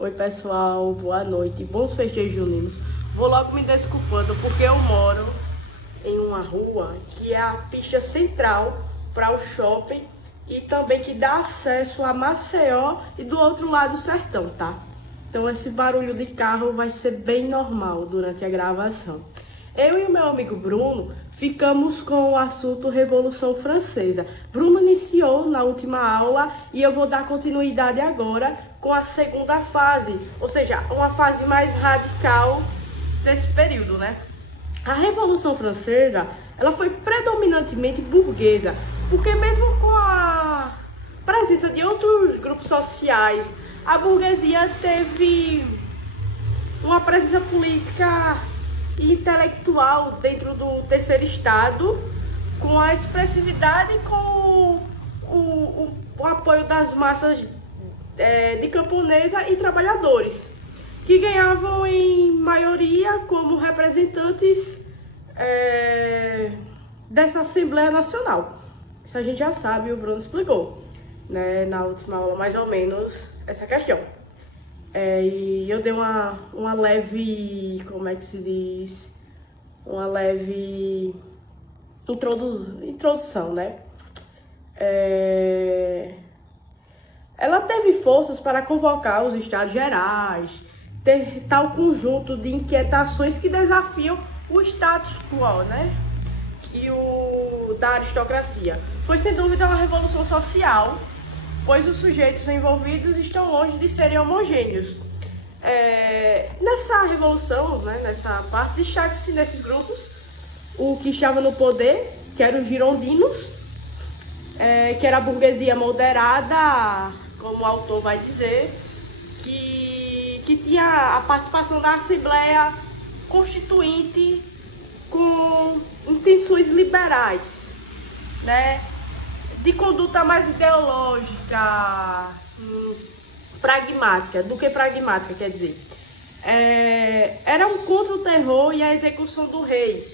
Oi pessoal, boa noite, bons festejos juninos. Vou logo me desculpando porque eu moro em uma rua que é a pista central para o shopping e também que dá acesso a Maceió e do outro lado o sertão, tá? Então esse barulho de carro vai ser bem normal durante a gravação. Eu e o meu amigo Bruno ficamos com o assunto Revolução Francesa. Bruno iniciou na última aula e eu vou dar continuidade agora com a segunda fase, ou seja, uma fase mais radical desse período, né? A Revolução Francesa, ela foi predominantemente burguesa, porque mesmo com a presença de outros grupos sociais, a burguesia teve uma presença política e intelectual dentro do terceiro estado, com a expressividade e com o apoio das massas de camponesa e trabalhadores, que ganhavam em maioria como representantes dessa Assembleia Nacional. Isso a gente já sabe, o Bruno explicou, né, na última aula mais ou menos essa questão. E eu dei uma leve, como é que se diz? Uma leve introdução, né? Ela teve forças para convocar os Estados Gerais, ter tal conjunto de inquietações que desafiam o status quo, né? Da aristocracia. Foi sem dúvida uma revolução social, pois os sujeitos envolvidos estão longe de serem homogêneos. Nessa revolução, né, nessa parte, destaca-se nesses grupos o que estava no poder, que eram os girondinos, que era a burguesia moderada, como o autor vai dizer, que tinha a participação da Assembleia Constituinte com intenções liberais, né? De conduta mais ideológica, pragmática, do que pragmática, quer dizer. Eram contra o terror e a execução do rei,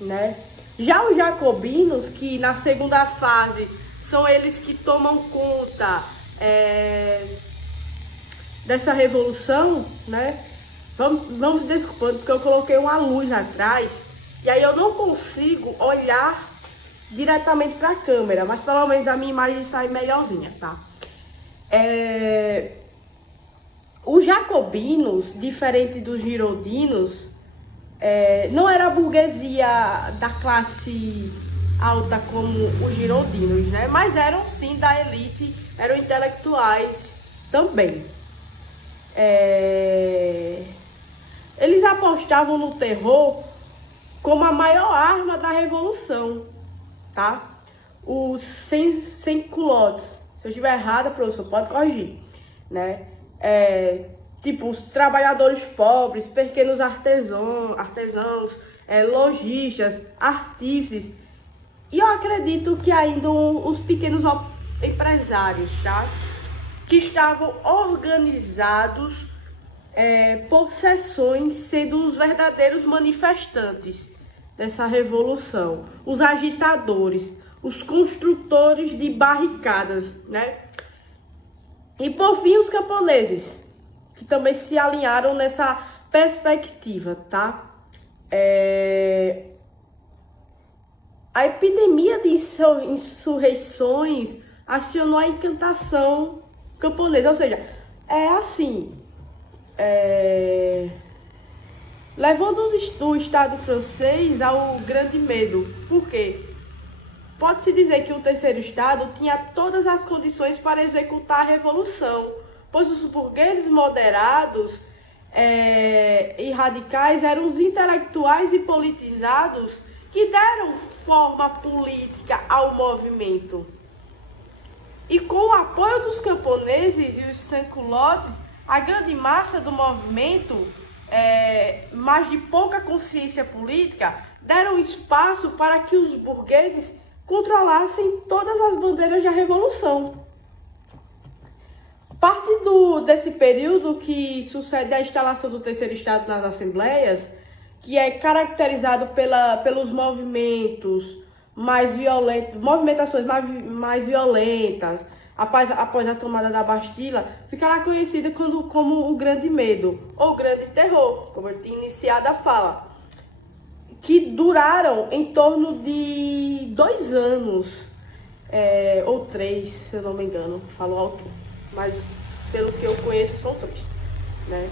né? Já os jacobinos, que na segunda fase são eles que tomam conta dessa revolução, né? Vamos desculpando porque eu coloquei uma luz atrás e aí eu não consigo olhar diretamente para a câmera, mas pelo menos a minha imagem sai melhorzinha, tá? Os jacobinos, diferente dos girondinos, não era a burguesia da classe alta como os girondinos, né? Mas eram sim da elite, eram intelectuais também. Eles apostavam no terror como a maior arma da revolução, tá? Os sem culottes. Se eu estiver errada, professor, pode corrigir, né? Tipo, os trabalhadores pobres, pequenos artesãos, lojistas, artífices. E eu acredito que ainda os pequenos empresários, tá? Que estavam organizados por seções, sendo os verdadeiros manifestantes dessa revolução, os agitadores, os construtores de barricadas, né? E por fim os camponeses, que também se alinharam nessa perspectiva, tá? A epidemia de insurreições acionou a incantação camponesa, ou seja, levando o Estado francês ao grande medo. Por quê? Pode-se dizer que o terceiro Estado tinha todas as condições para executar a revolução, pois os burgueses moderados e radicais eram os intelectuais e politizados que deram forma política ao movimento. E com o apoio dos camponeses e os sans-culottes, a grande massa do movimento, mas de pouca consciência política, deram espaço para que os burgueses controlassem todas as bandeiras da revolução. Parte desse período que sucede a instalação do terceiro Estado nas assembleias, que é caracterizado pelos movimentos mais violentos, movimentações mais violentas, após a tomada da Bastilha, ficará conhecida como o Grande Medo, ou Grande Terror, como eu tinha iniciado a fala, que duraram em torno de 2 anos, ou 3, se eu não me engano, falou o autor, mas pelo que eu conheço são 3, né?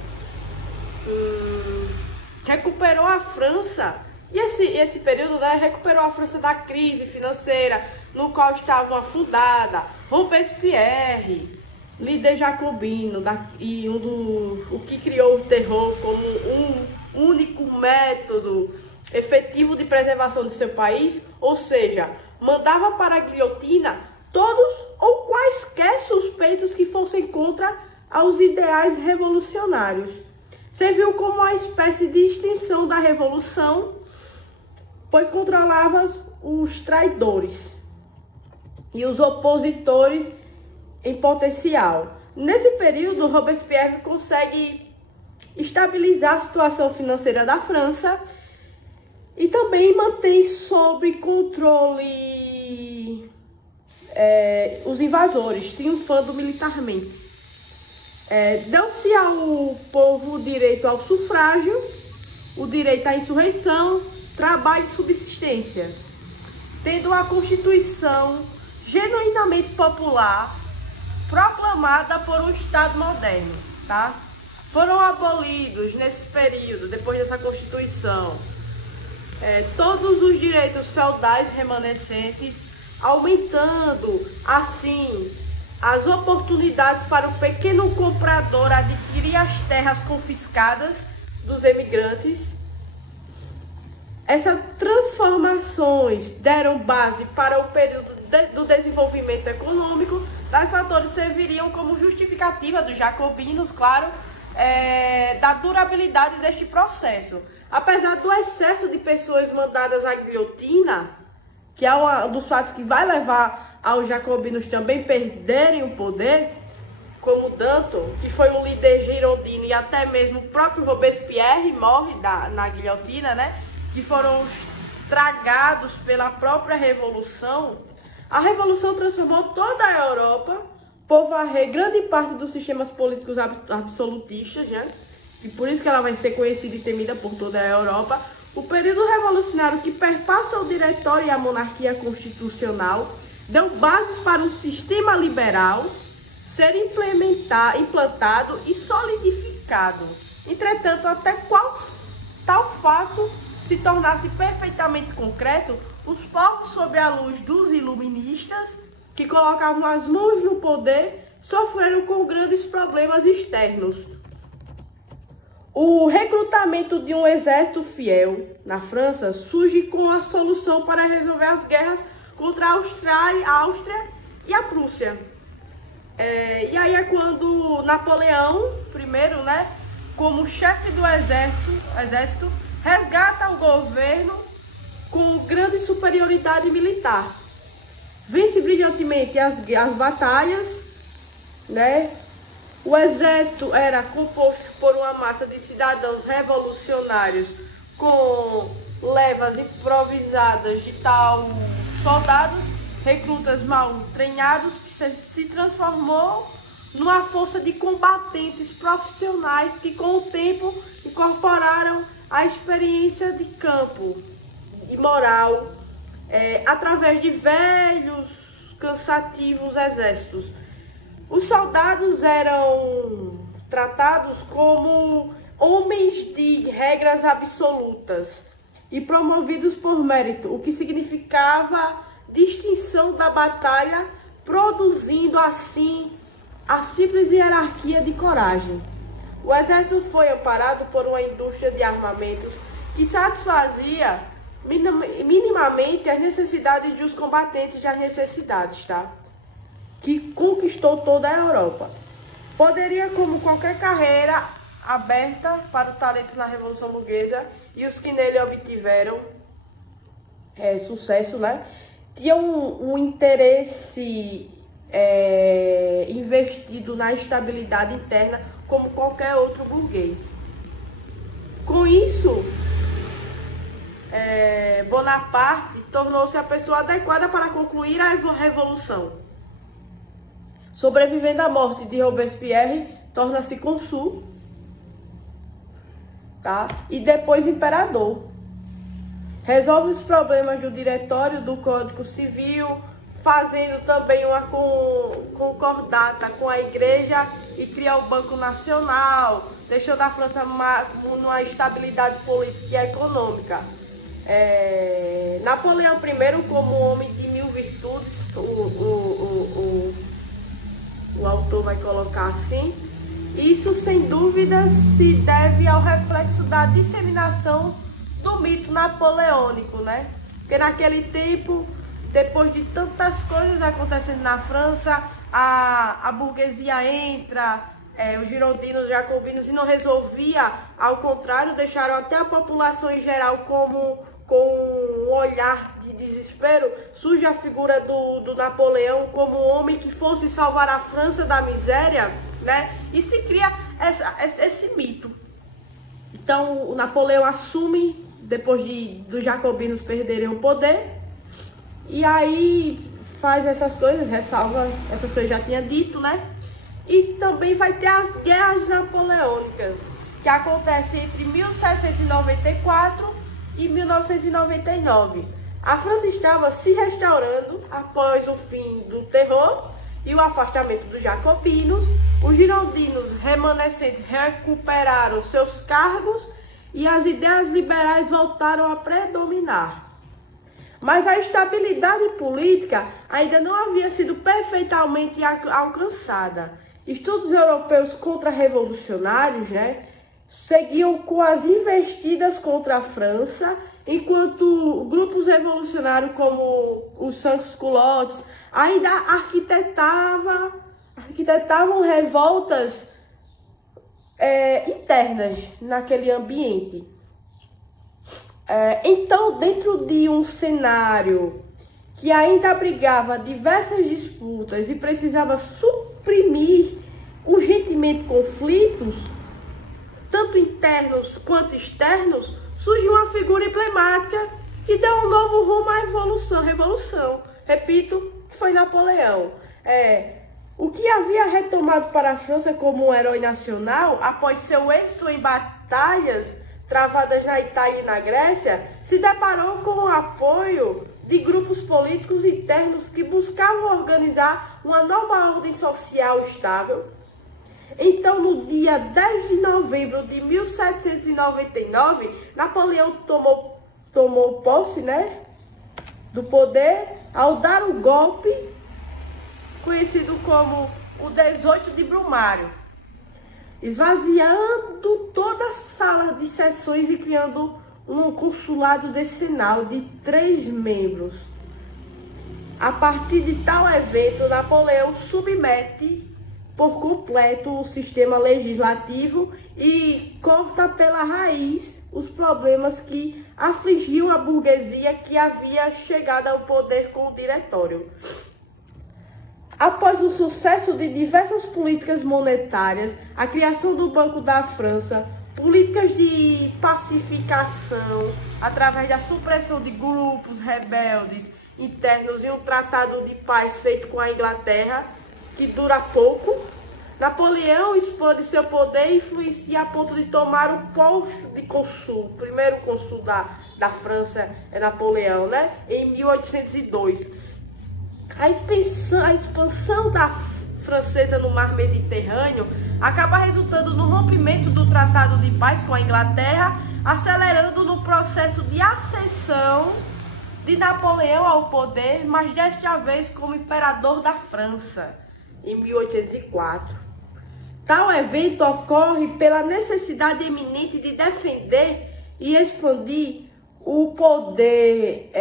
Recuperou a França, e esse período, né, recuperou a França da crise financeira no qual estavam afundada. Robespierre, líder jacobino, e o que criou o terror como um único método efetivo de preservação de seu país, ou seja, mandava para a guilhotina todos ou quaisquer suspeitos que fossem contra aos ideais revolucionários. Serviu como uma espécie de extensão da revolução, pois controlava os traidores e os opositores em potencial. Nesse período, Robespierre consegue estabilizar a situação financeira da França e também mantém sob controle os invasores, triunfando militarmente. Deu-se ao povo o direito ao sufrágio, o direito à insurreição, trabalho e subsistência, tendo a Constituição genuinamente popular proclamada por um Estado moderno, tá? Foram abolidos nesse período, depois dessa Constituição, todos os direitos feudais remanescentes, aumentando assim as oportunidades para o pequeno comprador adquirir as terras confiscadas dos emigrantes. Essas transformações deram base para o período do desenvolvimento econômico. Tais fatores serviriam como justificativa dos jacobinos, claro, da durabilidade deste processo. Apesar do excesso de pessoas mandadas à guilhotina, que é um dos fatos que vai levar aos jacobinos também perderem o poder, como Danton, que foi um líder girondino, e até mesmo o próprio Robespierre morre na guilhotina, né? Que foram tragados pela própria Revolução. A Revolução transformou toda a Europa, por varrer grande parte dos sistemas políticos absolutistas, né? E por isso que ela vai ser conhecida e temida por toda a Europa. O período revolucionário que perpassa o diretório e a monarquia constitucional deu bases para um sistema liberal ser implantado e solidificado. Entretanto, até tal fato se tornasse perfeitamente concreto, os povos sob a luz dos iluministas, que colocavam as mãos no poder, sofreram com grandes problemas externos. O recrutamento de um exército fiel na França surge com a solução para resolver as guerras contra a Áustria e a Prússia. E aí é quando Napoleão I, né, como chefe do exército, resgata o governo com grande superioridade militar. Vence brilhantemente as batalhas, né? O exército era composto por uma massa de cidadãos revolucionários com levas improvisadas de tal soldados, recrutas mal treinados, que se transformou numa força de combatentes profissionais que com o tempo incorporaram a experiência de campo e moral através de velhos, cansativos exércitos. Os soldados eram tratados como homens de regras absolutas e promovidos por mérito, o que significava distinção da batalha, produzindo assim a simples hierarquia de coragem. O exército foi amparado por uma indústria de armamentos que satisfazia minimamente as necessidades dos combatentes das necessidades, tá? Que conquistou toda a Europa. Poderia, como qualquer carreira aberta para o talento na Revolução Burguesa, e os que nele obtiveram sucesso, né, tinham um interesse investido na estabilidade interna, como qualquer outro burguês. Com isso, Bonaparte tornou-se a pessoa adequada para concluir a revolução. Sobrevivendo à morte de Robespierre, torna-se cônsul, tá? E depois imperador. Resolve os problemas do diretório do Código Civil, fazendo também uma concordata com a igreja e cria o Banco Nacional, deixando a França numa estabilidade política e econômica. Napoleão I, como homem de mil virtudes, o autor vai colocar assim, isso sem dúvida se deve ao reflexo da disseminação do mito napoleônico, né? Porque naquele tempo, depois de tantas coisas acontecendo na França, a burguesia entra, os girondinos, os jacobinos, e não resolvia, ao contrário, deixaram até a população em geral com um olhar de desespero. Surge a figura do Napoleão como um homem que fosse salvar a França da miséria, né? E se cria esse mito. Então, o Napoleão assume, depois dos jacobinos perderem o poder, e aí faz essas coisas, ressalva essas coisas que já tinha dito, né? E também vai ter as guerras napoleônicas, que acontecem entre 1794 e 1999. A França estava se restaurando após o fim do terror e o afastamento dos jacobinos. Os girondinos remanescentes recuperaram seus cargos e as ideias liberais voltaram a predominar. Mas a estabilidade política ainda não havia sido perfeitamente alcançada. Estudos europeus contra-revolucionários, né, seguiam com as investidas contra a França, enquanto grupos revolucionários como os sans-culottes ainda arquitetavam revoltas internas naquele ambiente. Então, dentro de um cenário que ainda abrigava diversas disputas e precisava suprimir urgentemente conflitos, tanto internos quanto externos, surgiu uma figura emblemática que deu um novo rumo à revolução. Repito, foi Napoleão. O que havia retomado para a França como um herói nacional, após seu êxito em batalhas travadas na Itália e na Grécia, se deparou com o apoio de grupos políticos internos que buscavam organizar uma nova ordem social estável. Então, no dia 10 de novembro de 1799, Napoleão tomou posse, né, do poder ao dar o golpe conhecido como o 18 de Brumário, esvaziando toda a sala de sessões e criando um consulado decenal de 3 membros. A partir de tal evento, Napoleão submete por completo o sistema legislativo e corta pela raiz os problemas que afligiam a burguesia que havia chegado ao poder com o diretório. Após o sucesso de diversas políticas monetárias, a criação do Banco da França, políticas de pacificação através da supressão de grupos rebeldes internos e um tratado de paz feito com a Inglaterra, que dura pouco, Napoleão expande seu poder e influencia a ponto de tomar o posto de cônsul. O primeiro cônsul da França é Napoleão, né? Em 1802. A expansão da francesa no mar Mediterrâneo acaba resultando no rompimento do tratado de paz com a Inglaterra, acelerando no processo de ascensão de Napoleão ao poder, mas desta vez como imperador da França, em 1804. Tal evento ocorre pela necessidade eminente de defender e expandir o poder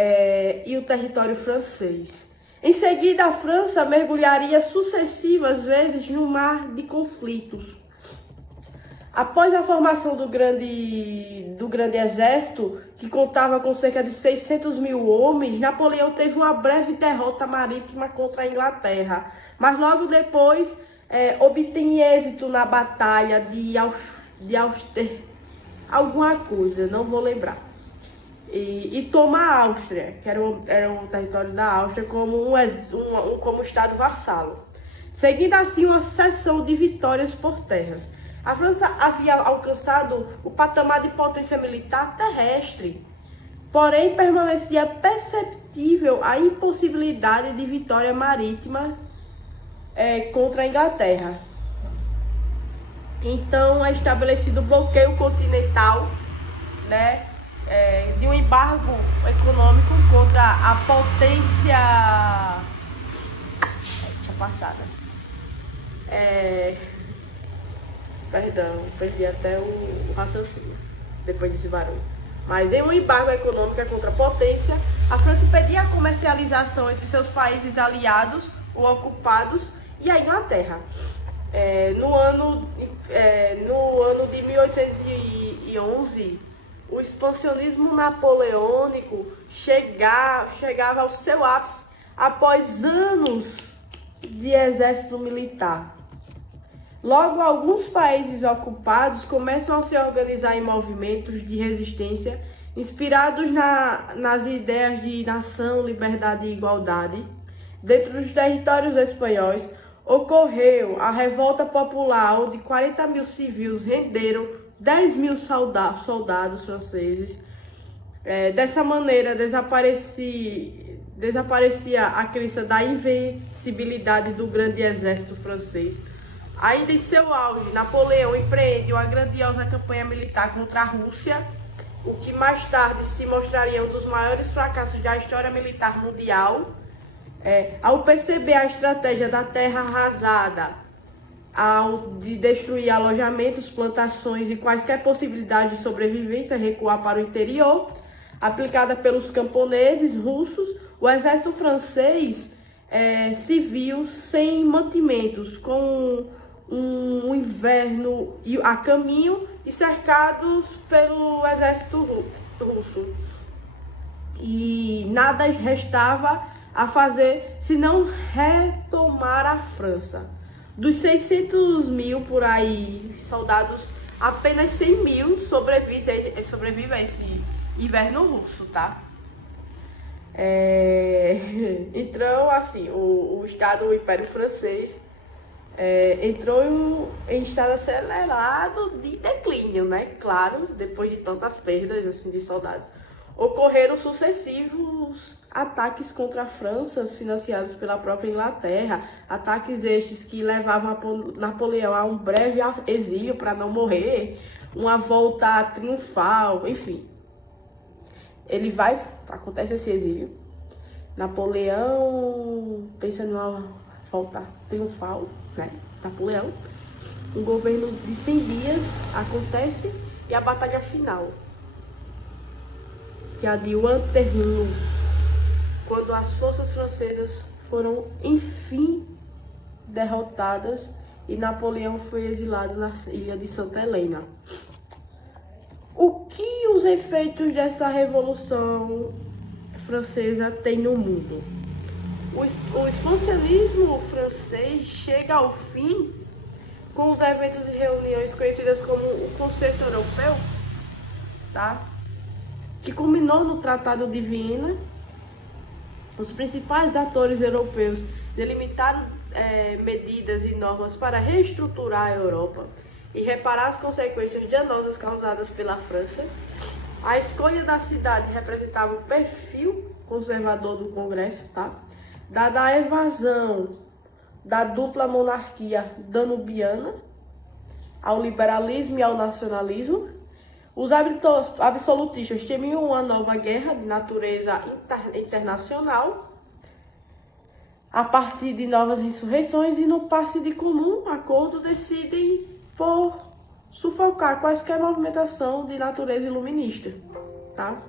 e o território francês. Em seguida, a França mergulharia sucessivas vezes no mar de conflitos. Após a formação do grande exército, que contava com cerca de 600 mil homens, Napoleão teve uma breve derrota marítima contra a Inglaterra, mas logo depois obtém êxito na batalha de Auster, alguma coisa, não vou lembrar. E toma a Áustria, que era um território da Áustria, como como estado vassalo. seguindo assim uma sucessão de vitórias por terras. A França havia alcançado o patamar de potência militar terrestre, porém permanecia perceptível a impossibilidade de vitória marítima contra a Inglaterra. Então é estabelecido o bloqueio continental, né, de um embargo econômico contra a potência... Deixa passar, né? Perdão, perdi até o raciocínio depois desse barulho. Mas em um embargo econômico contra a potência, a França impedia a comercialização entre seus países aliados ou ocupados e a Inglaterra. No ano de 1811, o expansionismo napoleônico chegava ao seu ápice após anos de exército militar. Logo, alguns países ocupados começam a se organizar em movimentos de resistência inspirados nas ideias de nação, liberdade e igualdade. Dentro dos territórios espanhóis, ocorreu a revolta popular, onde 40 mil civis renderam 10 mil soldados franceses. Dessa maneira, desaparecia a crença da invencibilidade do grande exército francês. Ainda em seu auge, Napoleão empreende uma grandiosa campanha militar contra a Rússia, o que mais tarde se mostraria um dos maiores fracassos da história militar mundial. Ao perceber a estratégia da terra arrasada, de destruir alojamentos, plantações e quaisquer possibilidades de sobrevivência, recuar para o interior, aplicada pelos camponeses russos, o exército francês se viu sem mantimentos, com um inverno a caminho e cercados pelo exército russo. E nada restava a fazer senão retomar a França. Dos 600 mil por aí soldados, apenas 100 mil sobrevivem a esse inverno russo, tá? Então, assim, o Império Francês entrou em estado acelerado de declínio, né? Claro, depois de tantas perdas assim, de soldados. Ocorreram sucessivos ataques contra a França, financiados pela própria Inglaterra, ataques estes que levavam Napoleão a um breve exílio para não morrer, uma volta triunfal, enfim. Acontece esse exílio. Napoleão pensa numa volta triunfal, né? Napoleão, um governo de 100 dias acontece e a batalha final, que é a de Waterloo, quando as forças francesas foram enfim derrotadas e Napoleão foi exilado na ilha de Santa Helena. O que os efeitos dessa revolução francesa têm no mundo? O expansionismo francês chega ao fim com os eventos e reuniões conhecidas como o Concerto Europeu, tá? Que culminou no Tratado de Viena. Os principais atores europeus delimitaram medidas e normas para reestruturar a Europa e reparar as consequências danosas causadas pela França. A escolha da cidade representava o perfil conservador do Congresso, tá? Dada a evasão da dupla monarquia danubiana ao liberalismo e ao nacionalismo, os absolutistas temiam uma nova guerra de natureza internacional a partir de novas insurreições e, no passe de comum acordo, decidem por sufocar quaisquer movimentação de natureza iluminista, tá?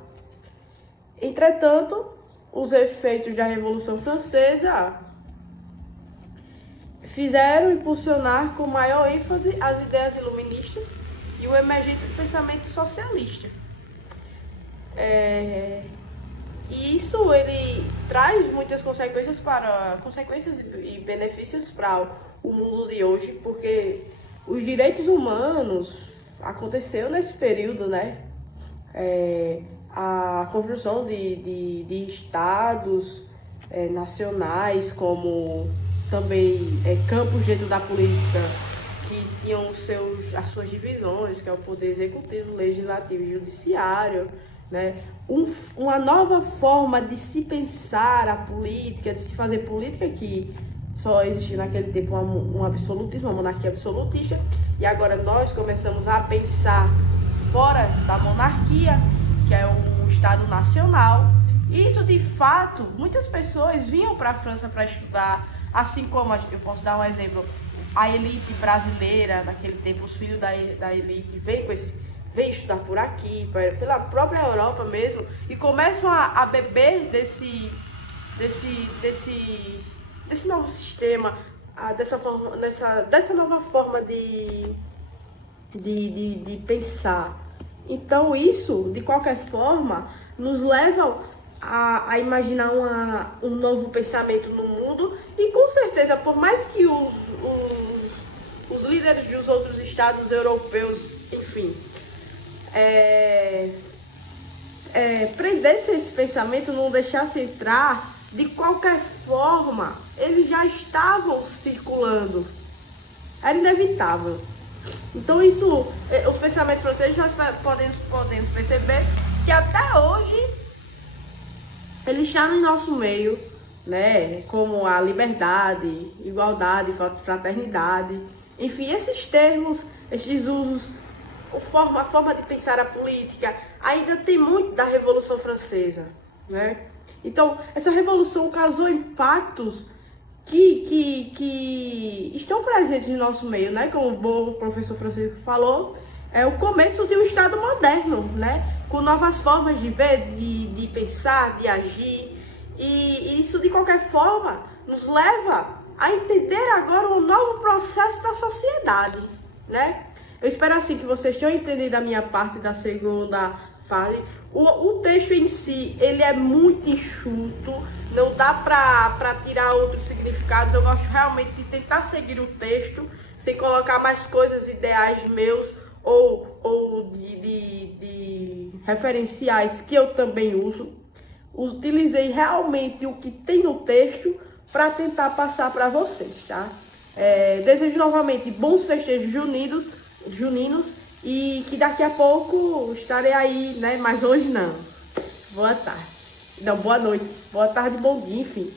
Entretanto, os efeitos da Revolução Francesa fizeram impulsionar com maior ênfase as ideias iluministas e o emergente pensamento socialista. E isso ele traz muitas consequências e benefícios para o mundo de hoje, porque os direitos humanos aconteceu nesse período, né? A construção de estados nacionais como também campos dentro da política que tinham as suas divisões, que é o poder executivo, legislativo e judiciário, né? Uma nova forma de se pensar a política, de se fazer política, que só existia naquele tempo um absolutismo, uma monarquia absolutista, e agora nós começamos a pensar fora da monarquia, que é o Estado Nacional. E isso, de fato, muitas pessoas vinham para a França para estudar, assim como, eu posso dar um exemplo, a elite brasileira, naquele tempo, os filhos da elite vêm estudar por aqui, pela própria Europa mesmo, e começam a beber desse novo sistema, dessa nova forma de pensar. Então isso, de qualquer forma, nos leva a imaginar um novo pensamento no mundo, e com certeza, por mais que os líderes dos outros estados europeus, enfim, prendessem esse pensamento, não deixassem entrar, de qualquer forma, eles já estavam circulando. Era inevitável. Então isso, os pensamentos franceses, nós podemos perceber que até hoje eles estão em nosso meio, né? Como a liberdade, igualdade, fraternidade, enfim, esses termos, esses usos, a forma de pensar a política, ainda tem muito da Revolução Francesa, né? Então, essa revolução causou impactos que estão presentes no nosso meio, né? Como o bom professor Francisco falou, é o começo de um Estado moderno, né? Com novas formas de ver, de pensar, de agir. E isso, de qualquer forma, nos leva a entender agora um novo processo da sociedade, né? Eu espero, assim, que vocês tenham entendido a minha parte da segunda fase. O texto em si, ele é muito enxuto, não dá para tirar outros significados. Eu gosto realmente de tentar seguir o texto, sem colocar mais coisas ideais meus ou de referenciais que eu também uso. Utilizei realmente o que tem no texto para tentar passar para vocês, tá? Desejo novamente bons festejos juninos, e que daqui a pouco estarei aí, né? Mas hoje não. Boa tarde. Não, boa noite. Boa tarde, bom dia, enfim.